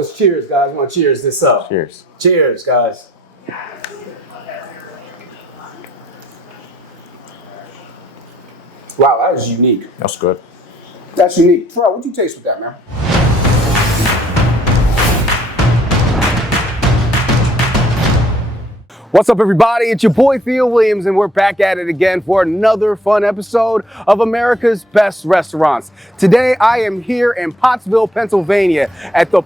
let's cheers, guys. I want to cheers this up. Cheers. Cheers, guys. Wow, that is unique. That's good. That's unique. Terrell, what'd you taste with that, man? What's up, everybody? It's your boy Theo Williams, and we're back at it again for another fun episode of America's Best Restaurants. Today, I am here in Pottsville, Pennsylvania at the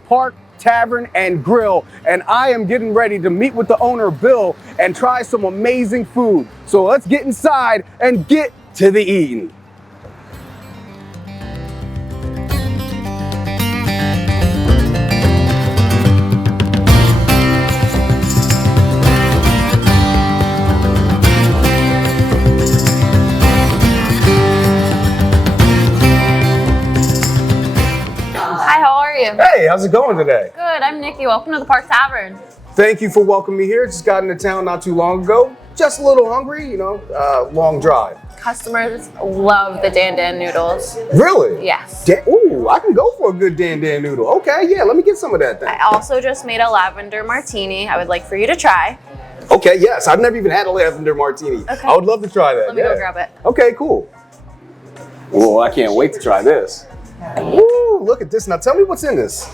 Tavern and Grille, and I am getting ready to meet with the owner, Bill, and try some amazing food. So let's get inside and get to the eating. Hey, how's it going today? Good, I'm Nikki. Welcome to the Park Tavern. Thank you for welcoming me here. Just got into town not too long ago. Just a little hungry, you know, long drive. Customers love the Danand Noodles. Really? Yes. Ooh, I can go for a good Danand noodle. Okay, yeah, let me get some of that thing. I also just made a lavender martini I would like for you to try. Okay, yes. I've never even had a lavender martini. Okay. I would love to try that. Let me go grab it. Okay, cool. Oh, I can't wait to try this. Ooh, look at this. Now tell me what's in this.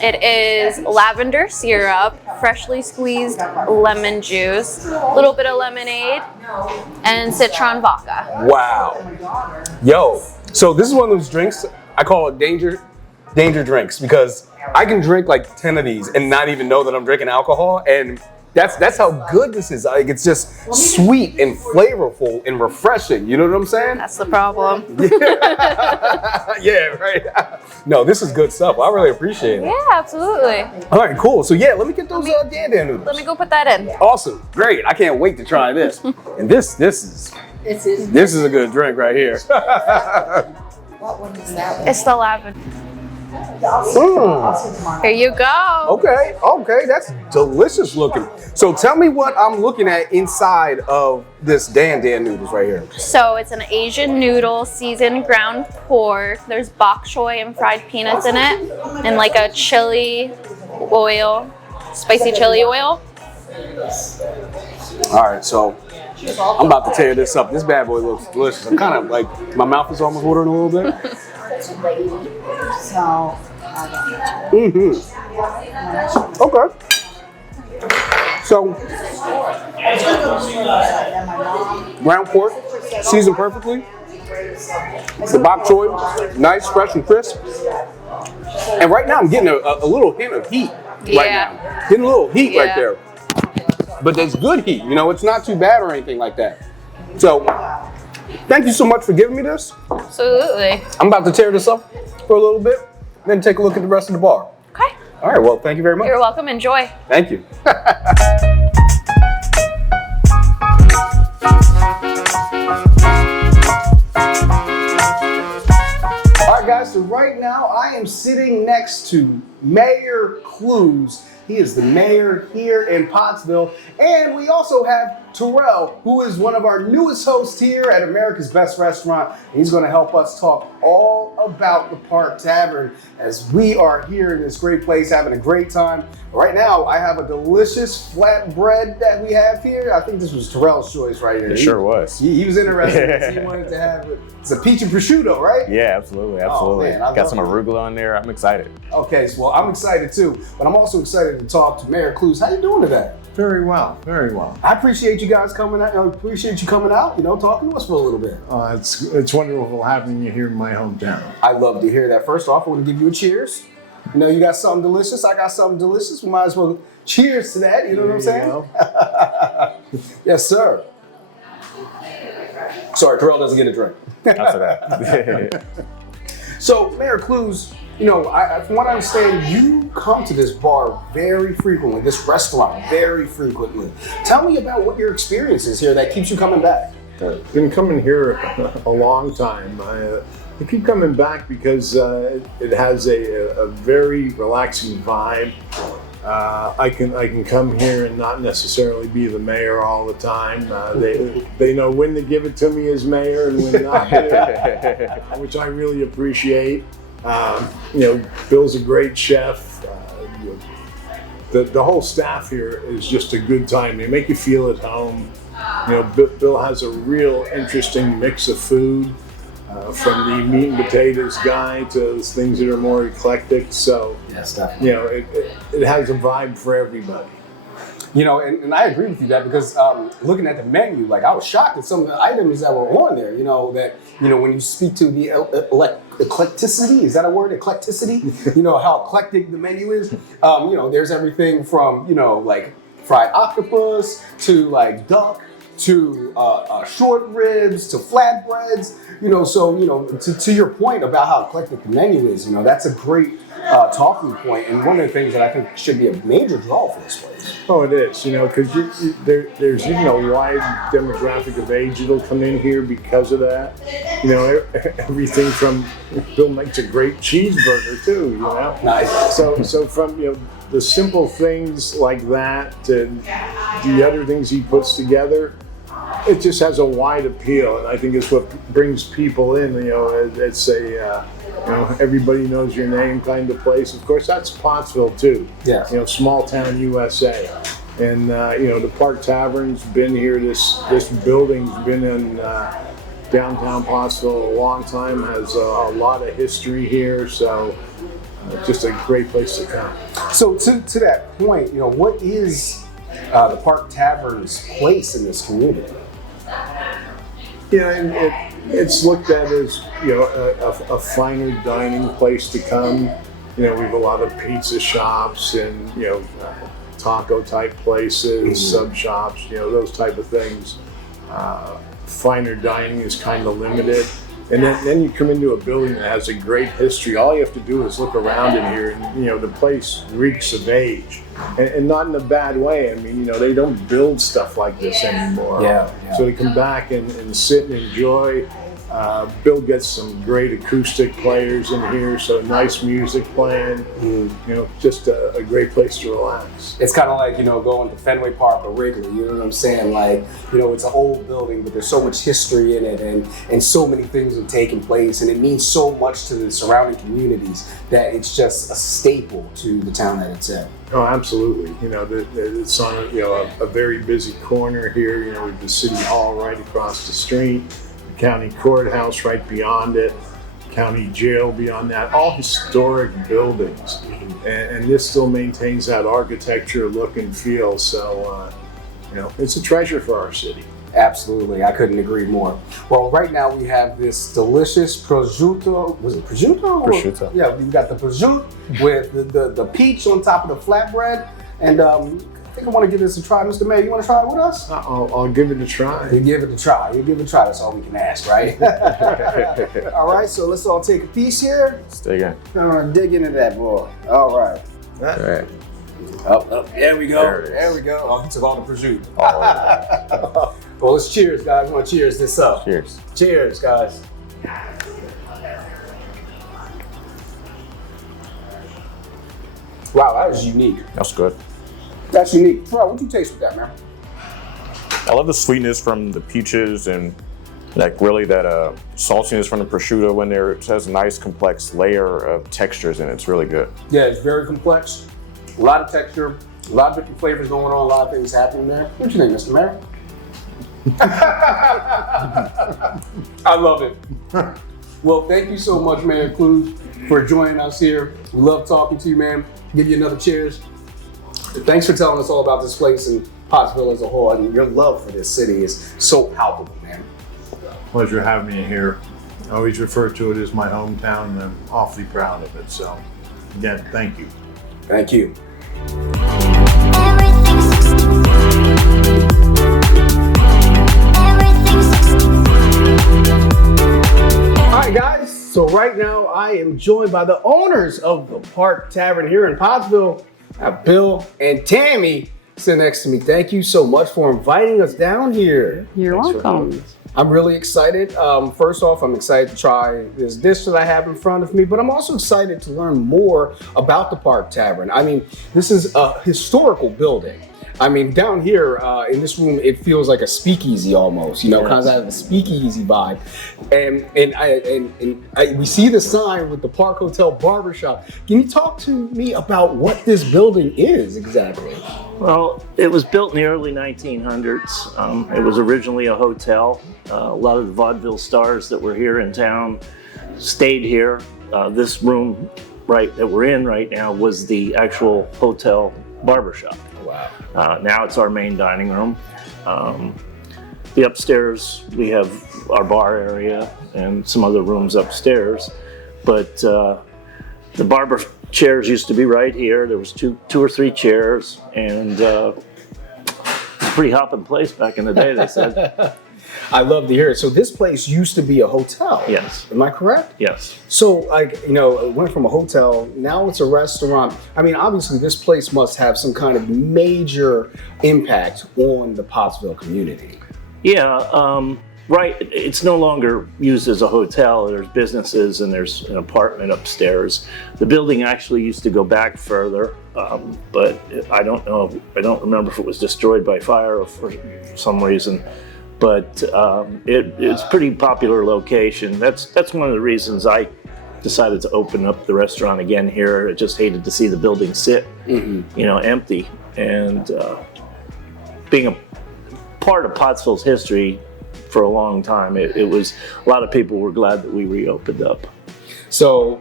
It is lavender syrup, freshly squeezed lemon juice, a little bit of lemonade, and citron vodka. Wow. Yo, so this is one of those drinks, I call it danger drinks, because I can drink like 10 of these and not even know that I'm drinking alcohol, and that's how good this is. Like, it's just sweet and flavorful and refreshing. You know what I'm saying? That's the problem. Yeah, right. No, this is good stuff. I really appreciate it. Yeah, absolutely. All right, cool. So yeah, let me get those Danand noodles. Let me go put that in. Awesome, great. I can't wait to try this. And this is a good drink right here. What one is that? It's the lavender. Mm. Here you go. Okay, that's delicious looking. So tell me what I'm looking at inside of this Danand noodles right here. So it's an Asian noodle, seasoned ground pork. There's bok choy and fried peanuts in it, and like a chili oil, spicy chili oil. All right, so I'm about to tear this up. This bad boy looks delicious. I'm kind of like, my mouth is almost watering a little bit. So, Okay. So, ground pork, seasoned perfectly. The bok choy, nice, fresh and crisp. And right now I'm getting a little hint of heat right now. Getting a little heat right there. But there's good heat, you know, it's not too bad or anything like that. So, thank you so much for giving me this. Absolutely. I'm about to tear this up for a little bit, then take a look at the rest of the bar. Okay. All right, well, thank you very much. You're welcome. Enjoy. Thank you. All right, guys, so right now I am sitting next to Mayor Clues. He is the mayor here in Pottsville. And we also have Terrell, who is one of our newest hosts here at America's Best Restaurant. He's going to help us talk all about the Park Tavern as we are here in this great place having a great time. Right now, I have a delicious flatbread that we have here. I think this was Terrell's choice right here. It sure was. He was interested. He wanted to have it. It's a peach and prosciutto, right? Yeah, absolutely. Oh, man, Got some arugula on there. I'm excited. Okay, so well, I'm excited too, but I'm also excited to talk to Mayor Clues. How you doing today? Very well, very well. I appreciate you guys coming out. I appreciate you coming out, you know, talking to us for a little bit. It's wonderful having you here in my hometown. I love to hear that. First off, I want to give you a cheers. You know, you got something delicious. I got something delicious. We might as well cheers to that. You know what I'm saying? Yes, sir. Sorry, Terrell doesn't get a drink. After that. So, Mayor Clues, you know, from what I understand, you come to this bar very frequently, this restaurant very frequently. Tell me about what your experience is here that keeps you coming back. I've been coming here a long time. I keep coming back because it has a very relaxing vibe. I can come here and not necessarily be the mayor all the time. They know when to give it to me as mayor and when not to, which I really appreciate. You know, Bill's a great chef. the whole staff here is just a good time. They make you feel at home. Bill has a real interesting mix of food, from the meat and potatoes guy to things that are more eclectic. So, yes, definitely. It has a vibe for everybody. And I agree with you that because looking at the menu, like I was shocked at some of the items that were on there. When you speak to the eclecticity, is that a word? Eclecticity? How eclectic the menu is. There's everything from like fried octopus to like duck to short ribs to flatbreads. To your point about how eclectic the menu is, that's a great talking point, and one of the things that I think should be a major draw for this place. Oh, it is, because there's a wide demographic of age that'll come in here because of that. Everything from Bill makes a great cheeseburger too. Nice. So from the simple things like that to the other things he puts together, it just has a wide appeal, and I think it's what brings people in. It's a everybody knows your name kind of place. Of course, that's Pottsville too. Yes. Small town USA, and the Park Tavern's been here. This building's been in downtown Pottsville a long time. Has a lot of history here, so it's just a great place to come. So to that point, what is the Park Tavern's place in this community? It's looked at as a finer dining place to come. We have a lot of pizza shops and taco type places, sub shops, those type of things. Finer dining is kind of limited. And then you come into a building that has a great history. All you have to do is look around in here, and the place reeks of age, and not in a bad way. I mean, they don't build stuff like this anymore. Yeah. So to come back and sit and enjoy. Bill gets some great acoustic players in here, so nice music playing. Just a great place to relax. It's kind of like going to Fenway Park or Wrigley. You know what I'm saying? Like it's an old building, but there's so much history in it, and so many things have taken place, and it means so much to the surrounding communities that it's just a staple to the town that it's in. Oh, absolutely. It's on a very busy corner here. With the city hall right across the street. County courthouse right beyond it, county jail beyond that, all historic buildings. And this still maintains that architecture look and feel. So, it's a treasure for our city. Absolutely, I couldn't agree more. Well, right now we have this delicious prosciutto. Was it prosciutto? Prosciutto. Yeah, we've got the prosciutto with the peach on top of the flatbread. And I think I want to give this a try. Mr. Mayor, you want to try it with us? I'll give it a try. You give it a try. You give it a try. That's all we can ask, right? All right, so let's all take a piece here. Let's dig in. I'm going to dig into that, boy. All right. All right. Oh, there we go. There we go. Oh, he took all the prosciutto. Oh, Well, let's cheers, guys. We're going to cheers this up. cheers. Cheers, guys. Wow, that is unique. That's good. That's unique. Terrell, what'd you taste with that, man? I love the sweetness from the peaches and like really that saltiness from the prosciutto when there. It has a nice complex layer of textures in it. It's really good. Yeah, it's very complex. A lot of texture, a lot of different flavors going on, a lot of things happening there. What you think, Mr. Mayor? I love it. Well, thank you so much, Mayor Clues, for joining us here. We love talking to you, man. Give you another cheers. Thanks for telling us all about this place and Pottsville as a whole. I mean, your love for this city is so palpable, man. Pleasure having me here. I always refer to it as my hometown, and I'm awfully proud of it. So, again, thank you. Thank you. All right, guys. So right now I am joined by the owners of the Park Tavern here in Pottsville. I have Bill and Tammy sitting next to me. Thank you so much for inviting us down here. You're welcome. I'm really excited. First off, I'm excited to try this dish that I have in front of me, but I'm also excited to learn more about the Park Tavern. I mean, this is a historical building. I mean, down here in this room, it feels like a speakeasy almost. You know, Yes. kind of have a speakeasy vibe. And we see the sign with the Park Hotel Barbershop. Can you talk to me about what this building is exactly? Well, it was built in the early 1900s. It was originally a hotel. A lot of the vaudeville stars that were here in town stayed here. This room that we're in right now was the actual hotel barbershop. Wow. Now it's our main dining room. The upstairs, we have our bar area and some other rooms upstairs. But the barber chairs used to be right here. There was two or three chairs, and it's a pretty hopping place back in the day, they said. I love to hear it. So this place used to be a hotel. Yes. Am I correct? Yes. So, like, you know, it went from a hotel, now it's a restaurant. I mean, obviously, this place must have some kind of major impact on the Pottsville community. Yeah, right. It's no longer used as a hotel. There's businesses and there's an apartment upstairs. The building actually used to go back further, but I don't know. I don't remember if it was destroyed by fire or for some reason. But it's a pretty popular location. That's one of the reasons I decided to open up the restaurant again here. I just hated to see the building sit, empty. And being a part of Pottsville's history for a long time, it was a lot of people were glad that we reopened up. So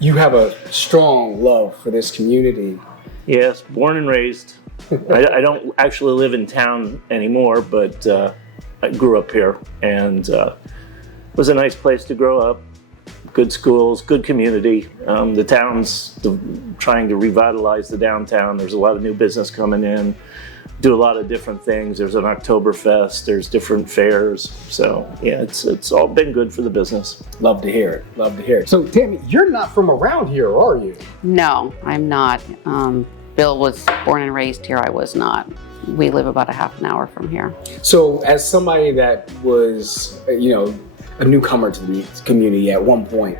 you have a strong love for this community. Yes, born and raised. I don't actually live in town anymore, but I grew up here, and it was a nice place to grow up. Good schools, good community. The town's trying to revitalize the downtown. There's a lot of new business coming in, do a lot of different things. There's an Oktoberfest, there's different fairs. So yeah, it's all been good for the business. Love to hear it. Love to hear it. So Tammy, you're not from around here, are you? No, I'm not. Bill was born and raised here. I was not. We live about a half an hour from here. So as somebody that was, a newcomer to the community at one point,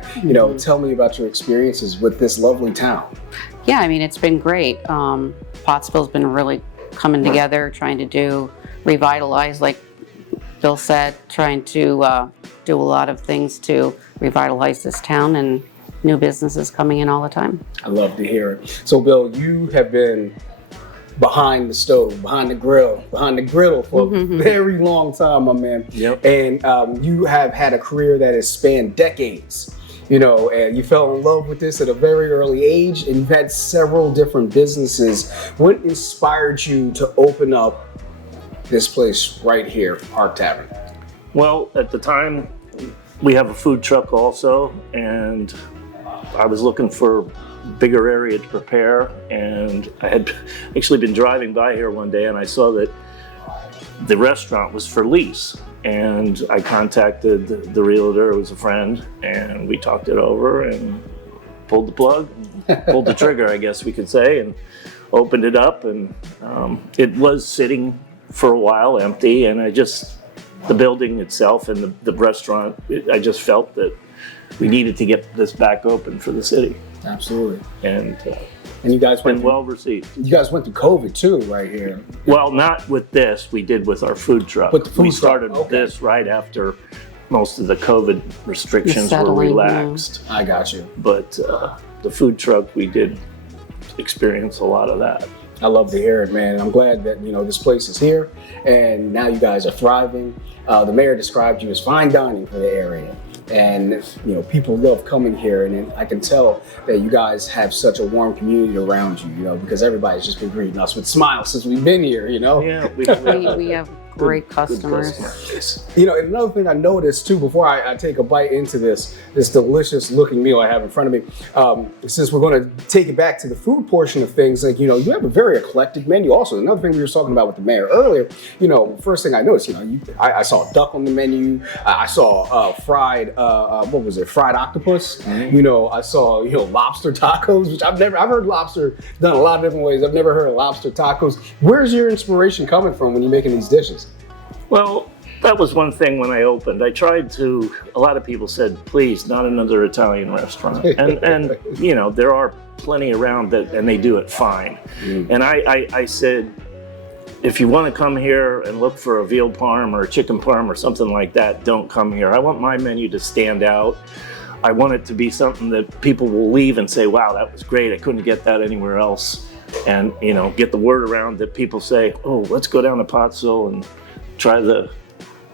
tell me about your experiences with this lovely town. Yeah, I mean, it's been great. Pottsville's been really coming together, trying to revitalize, like Bill said, trying to do a lot of things to revitalize this town, and new businesses coming in all the time. I love to hear it. So Bill, you have been behind the stove, behind the griddle for a very long time, my man. Yep. And you have had a career that has spanned decades, and you fell in love with this at a very early age, and you've had several different businesses. What inspired you to open up this place right here, Park Tavern? Well, at the time, we have a food truck also, and I was looking for a bigger area to prepare, and I had actually been driving by here one day and I saw that the restaurant was for lease, and I contacted the realtor, who was a friend, and we talked it over and pulled the plug, pulled the trigger, I guess we could say, and opened it up. And it was sitting for a while empty, and the building itself and the restaurant, I just felt that we needed to get this back open for the city. Absolutely. And you guys been well received. You guys went through COVID too, right here. Well, not with this. We did with our food truck. With the food we truck, started okay. this right after most of the COVID restrictions were Settling, relaxed. I got you. But the food truck, we did experience a lot of that. I love to hear it, man. I'm glad that, this place is here and now you guys are thriving. The mayor described you as fine dining for the area. And, people love coming here, and I can tell that you guys have such a warm community around you, because everybody's just been greeting us with smiles since we've been here, Yeah, We have great customers. Good And another thing I noticed too, before I take a bite into this delicious looking meal I have in front of me, since we're going to take it back to the food portion of things, like, you have a very eclectic menu. Also, another thing we were talking about with the mayor earlier, first thing I noticed, I saw duck on the menu. I saw fried, fried octopus. Mm-hmm. I saw, lobster tacos, which I've heard lobster done a lot of different ways. I've never heard of lobster tacos. Where's your inspiration coming from when you're making these dishes? Well, That was one thing when I opened. I tried to. A lot of people said, "Please, not another Italian restaurant." And you know, there are plenty around that, and they do it fine. And I said, if you want to come here and look for a veal parm or a chicken parm or something like that, don't come here. I want my menu to stand out. I want it to be something that people will leave and say, "Wow, that was great. I couldn't get that anywhere else." And you know, get the word around that people say, "Oh, let's go down to Pottsville and try the."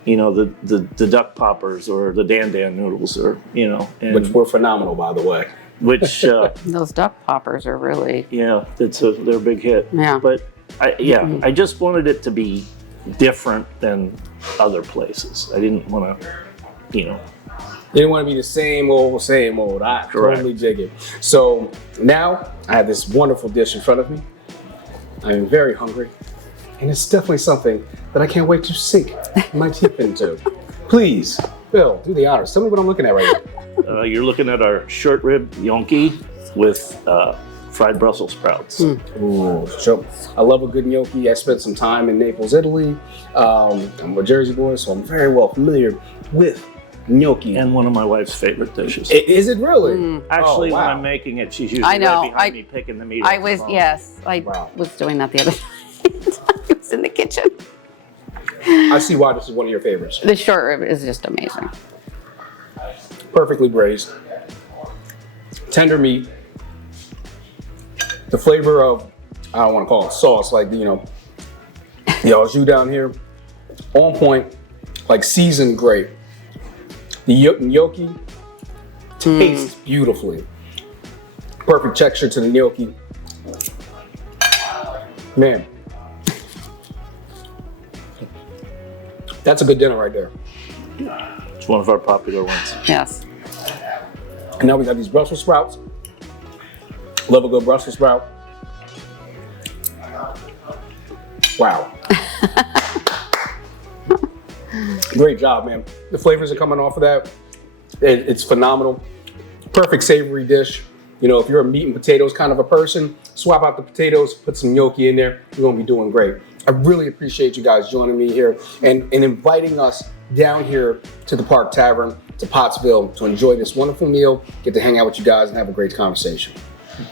You know, the duck poppers or the Danand Noodles, or you know, Which were phenomenal, by the way. which Those duck poppers are really, yeah, they're a big hit. Yeah. But I just wanted it to be different than other places. I didn't want to, you know. They didn't want to be the same old. I totally dig it. So now I have this wonderful dish in front of me. I am very hungry. And it's definitely something that I can't wait to sink my teeth into. Please, Bill, do the honors. Tell me what I'm looking at right now. You're looking at our short rib gnocchi with fried Brussels sprouts. Ooh, so I love a good gnocchi. I spent some time in Naples, Italy. I'm a Jersey boy, so I'm very well familiar with gnocchi. And one of my wife's favorite dishes. Is it really? Actually, wow. when I'm making it, she's usually I know, right behind me picking the meat I off was, the bone. yes, I Wow. was doing that the other night. I was in the kitchen. I see why this is one of your favorites. The short rib is just amazing. Perfectly braised, tender meat. The flavor of, I don't want to call it sauce, like, you know, the au jus down here, on point, like seasoned great. The gnocchi tastes beautifully. Perfect texture to the gnocchi. Man, that's a good dinner right there. It's one of our popular ones. Yes. And now we got these Brussels sprouts. Love a good Brussels sprout. Wow. Great job, man. The flavors are coming off of that. It's phenomenal. Perfect savory dish. You know, if you're a meat and potatoes kind of a person, swap out the potatoes, put some gnocchi in there, you're gonna be doing great. I really appreciate you guys joining me here and inviting us down here to the Park Tavern, to Pottsville, to enjoy this wonderful meal, get to hang out with you guys and have a great conversation.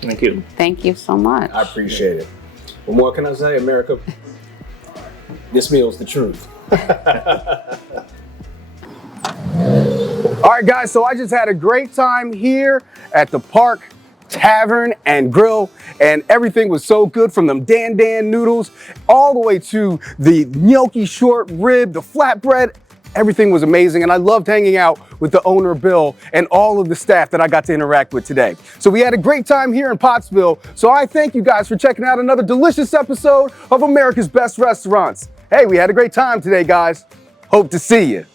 Thank you. Thank you so much. I appreciate it. What more can I say, America? This meal's the truth. All right, guys, so I just had a great time here at the Park Tavern and Grill, and everything was so good, from them Danand Noodles all the way to the gnocchi short rib, the flatbread. Everything was amazing, and I loved hanging out with the owner, Bill, and all of the staff that I got to interact with today. So we had a great time here in Pottsville, so I thank you guys for checking out another delicious episode of America's Best Restaurants. Hey, we had a great time today, guys. Hope to see you.